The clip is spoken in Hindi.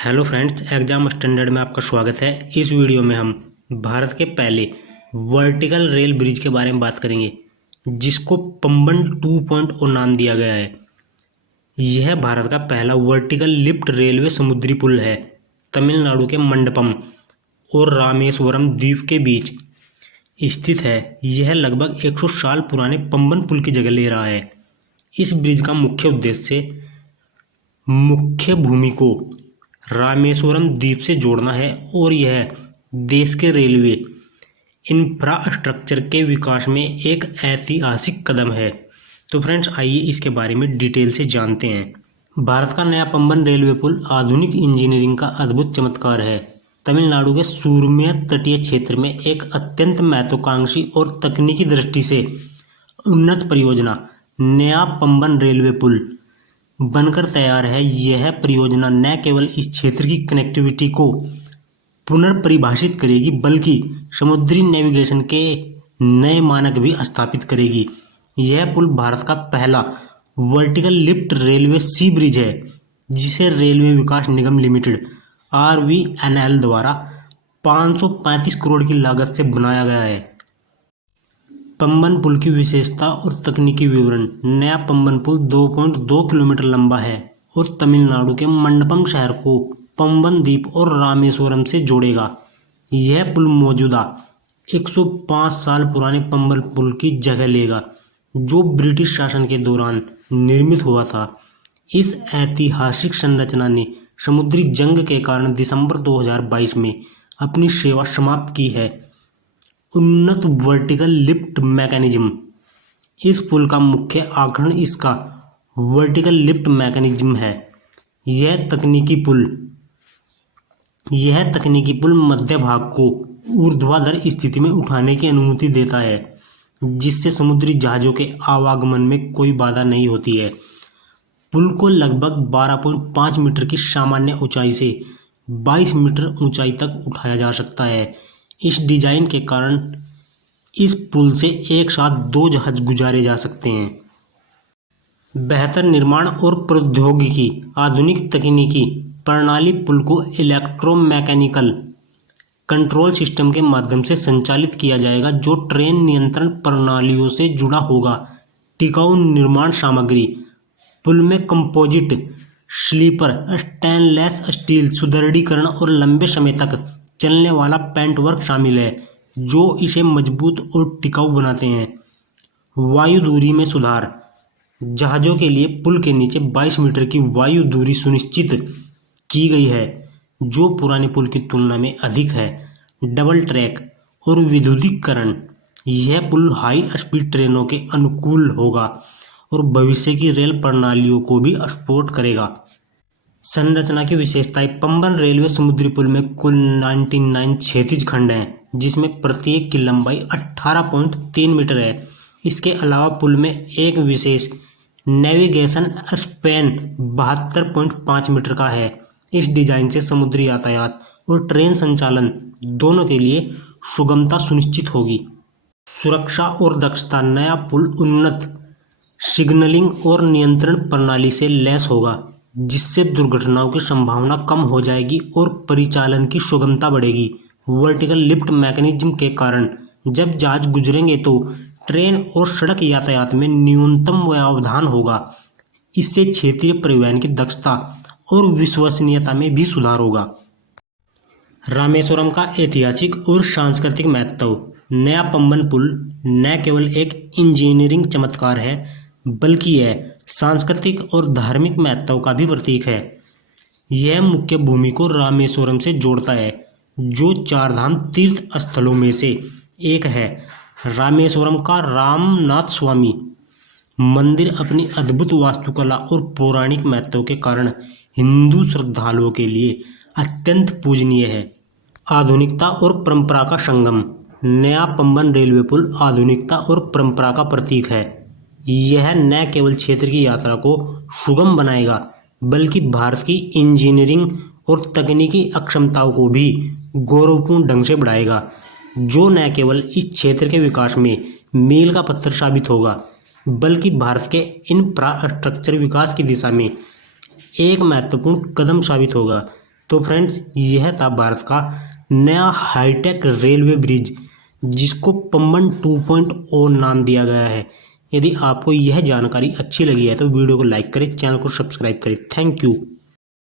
हेलो फ्रेंड्स, एग्जाम स्टैंडर्ड में आपका स्वागत है। इस वीडियो में हम भारत के पहले वर्टिकल रेल ब्रिज के बारे में बात करेंगे, जिसको पंबन 2.0 नाम दिया गया है। यह भारत का पहला वर्टिकल लिफ्ट रेलवे समुद्री पुल है। तमिलनाडु के मंडपम और रामेश्वरम द्वीप के बीच स्थित है। यह लगभग 100 साल पुराने पंबन पुल की जगह ले रहा है। इस ब्रिज का मुख्य उद्देश्य मुख्य भूमि को रामेश्वरम द्वीप से जोड़ना है और यह देश के रेलवे इंफ्रास्ट्रक्चर के विकास में एक ऐतिहासिक कदम है। तो फ्रेंड्स, आइए इसके बारे में डिटेल से जानते हैं। भारत का नया पंबन रेलवे पुल आधुनिक इंजीनियरिंग का अद्भुत चमत्कार है। तमिलनाडु के सूरम्य तटीय क्षेत्र में एक अत्यंत महत्वाकांक्षी और तकनीकी दृष्टि से उन्नत परियोजना नया पंबन रेलवे पुल बनकर तैयार है। यह परियोजना न केवल इस क्षेत्र की कनेक्टिविटी को पुनर्परिभाषित करेगी, बल्कि समुद्री नेविगेशन के नए मानक भी स्थापित करेगी। यह पुल भारत का पहला वर्टिकल लिफ्ट रेलवे सी ब्रिज है, जिसे रेलवे विकास निगम लिमिटेड RVNL द्वारा 535 करोड़ की लागत से बनाया गया है। पंबन पुल की विशेषता और तकनीकी विवरण। नया पंबन पुल 2.2 किलोमीटर लंबा है और तमिलनाडु के मंडपम शहर को पंबन द्वीप और रामेश्वरम से जोड़ेगा। यह पुल मौजूदा 105 साल पुराने पंबन पुल की जगह लेगा, जो ब्रिटिश शासन के दौरान निर्मित हुआ था। इस ऐतिहासिक संरचना ने समुद्री जंग के कारण दिसंबर 2022 में अपनी सेवा समाप्त की है। उन्नत वर्टिकल लिफ्ट मैकेनिज्म। इस पुल का मुख्य आकर्षण इसका वर्टिकल लिफ्ट मैकेनिज्म है। यह तकनीकी पुल मध्य भाग को ऊर्ध्वाधर स्थिति में उठाने की अनुमति देता है, जिससे समुद्री जहाज़ों के आवागमन में कोई बाधा नहीं होती है। पुल को लगभग 12.5 मीटर की सामान्य ऊंचाई से 22 मीटर ऊंचाई तक उठाया जा सकता है। इस डिजाइन के कारण इस पुल से एक साथ 2 जहाज गुजारे जा सकते हैं। बेहतर निर्माण और प्रौद्योगिकी। आधुनिक तकनीकी प्रणाली पुल को इलेक्ट्रोमैकेनिकल कंट्रोल सिस्टम के माध्यम से संचालित किया जाएगा, जो ट्रेन नियंत्रण प्रणालियों से जुड़ा होगा। टिकाऊ निर्माण सामग्री। पुल में कंपोजिट, स्लीपर, स्टेनलेस स्टील सुदृढ़ीकरण और लंबे समय तक चलने वाला पेंटवर्क शामिल है, जो इसे मजबूत और टिकाऊ बनाते हैं। वायु दूरी में सुधार। जहाज़ों के लिए पुल के नीचे 22 मीटर की वायु दूरी सुनिश्चित की गई है, जो पुराने पुल की तुलना में अधिक है। डबल ट्रैक और विद्युतीकरण। यह पुल हाई स्पीड ट्रेनों के अनुकूल होगा और भविष्य की रेल प्रणालियों को भी सपोर्ट करेगा। संरचना की विशेषताएं। पंबन रेलवे समुद्री पुल में कुल 99 क्षैतिज खंड हैं, जिसमें प्रत्येक की लंबाई 18.3 मीटर है। इसके अलावा पुल में एक विशेष नेविगेशन स्पैन 72.5 मीटर का है। इस डिजाइन से समुद्री यातायात और ट्रेन संचालन दोनों के लिए सुगमता सुनिश्चित होगी। सुरक्षा और दक्षता। नया पुल उन्नत सिग्नलिंग और नियंत्रण प्रणाली से लैस होगा, जिससे दुर्घटनाओं की संभावना कम हो जाएगी और परिचालन की सुगमता बढ़ेगी। वर्टिकल लिफ्ट मैकेनिज्म के कारण जब जहाज गुजरेंगे तो ट्रेन और सड़क यातायात में न्यूनतम व्यवधान होगा। इससे क्षेत्रीय परिवहन की दक्षता और विश्वसनीयता में भी सुधार होगा। रामेश्वरम का ऐतिहासिक और सांस्कृतिक महत्व। नया पंबन पुल न केवल एक इंजीनियरिंग चमत्कार है, बल्कि यह सांस्कृतिक और धार्मिक महत्व का भी प्रतीक है। यह मुख्य भूमि को रामेश्वरम से जोड़ता है, जो 4 धाम तीर्थ स्थलों में से एक है। रामेश्वरम का रामनाथ स्वामी मंदिर अपनी अद्भुत वास्तुकला और पौराणिक महत्व के कारण हिंदू श्रद्धालुओं के लिए अत्यंत पूजनीय है। आधुनिकता और परंपरा का संगम। नया पंबन रेलवे पुल आधुनिकता और परंपरा का प्रतीक है। यह न केवल क्षेत्र की यात्रा को सुगम बनाएगा, बल्कि भारत की इंजीनियरिंग और तकनीकी अक्षमताओं को भी गौरवपूर्ण ढंग से बढ़ाएगा, जो न केवल इस क्षेत्र के विकास में मील का पत्थर साबित होगा, बल्कि भारत के इंफ्रास्ट्रक्चर विकास की दिशा में एक महत्वपूर्ण कदम साबित होगा। तो फ्रेंड्स, यह था भारत का नया हाईटेक रेलवे ब्रिज जिसको पम्बन 2.0 नाम दिया गया है। यदि आपको यह जानकारी अच्छी लगी है तो वीडियो को लाइक करें, चैनल को सब्सक्राइब करें। Thank you.